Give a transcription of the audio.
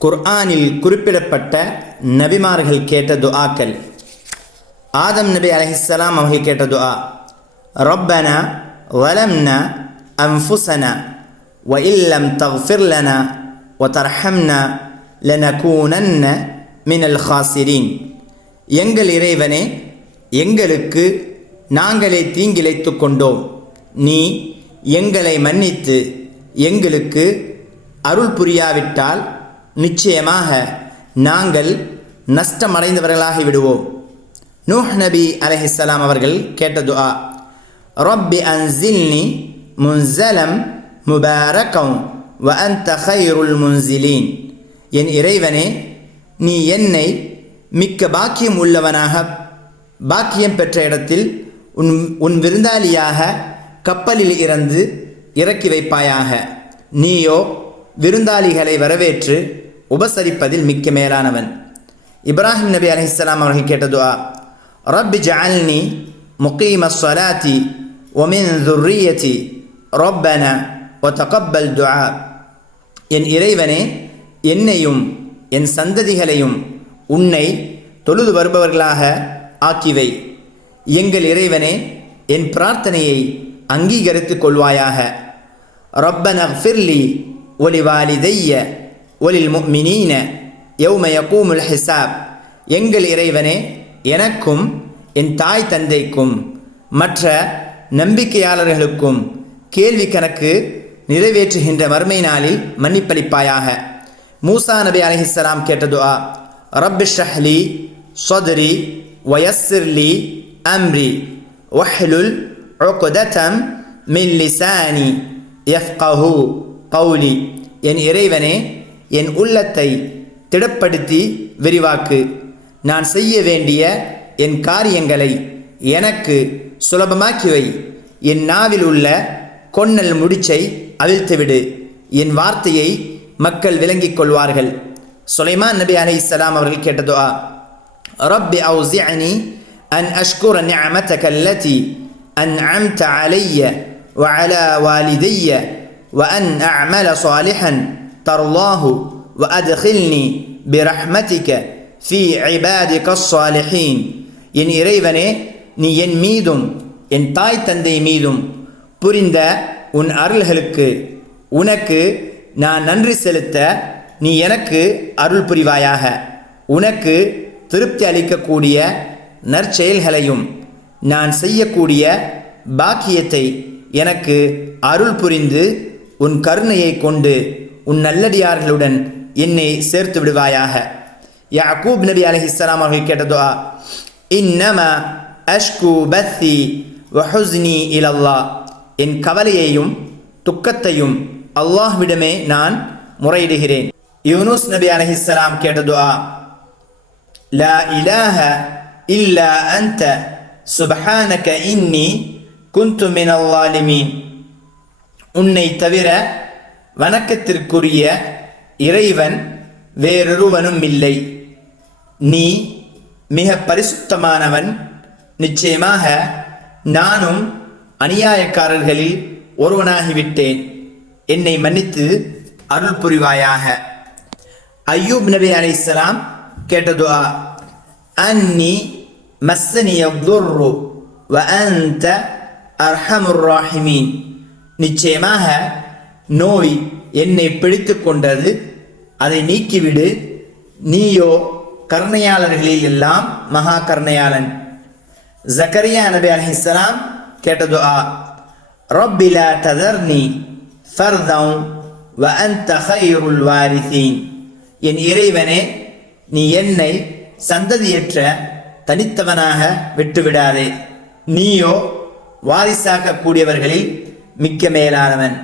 குர்ஆனில் குறிப்பிடப்பட்ட நபிமார்கள் கேட்ட துஆக்கள் ஆதம் நபி அலஹிஸ்லாம் அவர்கள் கேட்ட துஆ ரப்பனா வலம்னா அன்ஃபுசனா வ இல்லம் தஃபிர்லனா ஒ தர்ஹம்னா லனகூனன்ன மினல் ஹாசிரீன் எங்கள் இறைவனே எங்களுக்கு நாங்களே தீங்கிழைத்து கொண்டோம் நீ எங்களை மன்னித்து எங்களுக்கு அருள் புரியாவிட்டால் நிச்சயமாக நாங்கள் நஷ்டமடைந்தவர்களாகி விடுவோம். நூஹ் நபி அலஹிஸ்லாம் அவர்கள் கேட்ட துஆ ரப்பி அன்சில்னி முன்சலம் முபாரகம் வ அந்த ஹைருல் முன்சிலீன். என் இறைவனே நீ என்னை மிக்க பாக்கியம் உள்ளவனாக பாக்கியம் பெற்ற இடத்தில் உன் உன் விருந்தாளியாக கப்பலில் இருந்து இறக்கி வைப்பாயாக. நீயோ விருந்தாளிகளை வரவேற்று உபசரிப்பதில் மிக்க மேலானவன் இப்ராஹிம் நபி அலிஸ்லாம் அவர்கள் கேட்ட துஆ ரப்பி ஜஅல்னி முகீம ஸலாத்தி ஒமின் துர்ரியத்தி ரொப்பன ஒ தகப்பல் துஆ என் இறைவனே என்னையும் என் சந்ததிகளையும் உன்னை தொழுது வருபவர்களாக ஆக்கிவை எங்கள் இறைவனே என் பிரார்த்தனையை அங்கீகரித்துக் கொள்வாயாக ரப்பன ஃபிர்லி ஒலிவாலிதைய ஒலில் முக்மினீன யௌம யகூமுல் ஹிசாப் எங்கள் இறைவனே எனக்கும் என் தாய் தந்தைக்கும் மற்ற நம்பிக்கையாளர்களுக்கும் கேள்வி கணக்கு நிறைவேற்றுகின்ற மறுமை நாளில் மன்னிப்பளிப்பாயாக. மூசா நபி அலைஹிஸ்ஸலாம் கேட்ட துஆ ரப்பி ஷஹ்லி சொதரி வயஸ்ஸிர்லி அம்ரி ஒஹ்லுல் ஒகுதம் மில்லிசானி லிசானி யஃப்கஹு கௌலி. என் இறைவனே என் உள்ளத்தை திடப்படுத்தி விரிவாக்கு நான் செய்ய வேண்டிய என் காரியங்களை எனக்கு சுலபமாக்கி வை என் நாவில் உள்ள கொன்னல் முடிச்சை அவிழ்த்துவிடு என் வார்த்தையை மக்கள் விளங்கிக் கொள்வார்கள் சுலைமான் நபி அலை இஸ்லாம் அவர்கள் கேட்ட துஆ ரப்பி அவுசிஅனி அன் அஷ்குர நிஅமதக அல்லதி أنعمت علي وعلى والدي وأن أعمل صالحا தர்லாஹு வ அத்ஹில்னி பிரஹ்மதிக ஃபி இபாதிக சாலிஹீன் என் இறைவனே நீ என் மீதும் என் தாய் தந்தை மீதும் புரிந்த உன் அருள்களுக்கு உனக்கு நான் நன்றி செலுத்த நீ எனக்கு அருள் புரிவாயாக. உனக்கு திருப்தி அளிக்கக்கூடிய நற்செயல்களையும் நான் செய்யக்கூடிய பாக்கியத்தை எனக்கு அருள் புரிந்து உன் கருணையை கொண்டு உன் நல்லடியார்களுடன் என்னை சேர்த்து விடுவாயாக. யாக்கூப் நபி அலஹிஸ்லாம் அவர்கள் கேட்டதோ இன்னம அஷ்கு பத்தி வஹுஸ்னி இலல்லா என் கவலையையும் துக்கத்தையும் அல்லாஹ்விடமே நான் முறையிடுகிறேன் யூனுஸ் நபி அலஹிஸ்லாம் கேட்டதுஆ லா இலாஹ இல்லா அன்த சுபஹானக இன்னி குந்து மினல் லாலிமீன் உன்னை தவிர வணக்கத்திற்குரிய இறைவன் வேறொருவனும் இல்லை. நீ மிக பரிசுத்தமானவன். நிச்சயமாக நானும் அநியாயக்காரர்களில் ஒருவனாகிவிட்டேன். என்னை மன்னித்து அருள் புரிவாயாக. அய்யூப் நபி அலை இஸ்லாம் கேட்டதுவா அன்னி மஸ்ஸனிய துர்ரு வ அன்த அர்ஹமுர் ராஹிமீன். நிச்சயமாக நோய் என்னை பிடித்து கொண்டது. அதை நீக்கிவிடு. நீயோ கருணையாளர்களில் எல்லாம் மகா கருணையாளன் ஜக்கரியா நபி அலைஹிஸ்ஸலாம் கேட்டது ஆ ரப்பி ததர்னி ஃபர்தம் வ அந்த ஹைருல் வாரிசீன். என் இறைவனே நீ என்னை சந்ததியற்ற தனித்தவனாக விட்டுவிடாதே. நீயோ வாரிசாக்கக்கூடியவர்களில் மிக்க மேலானவன்.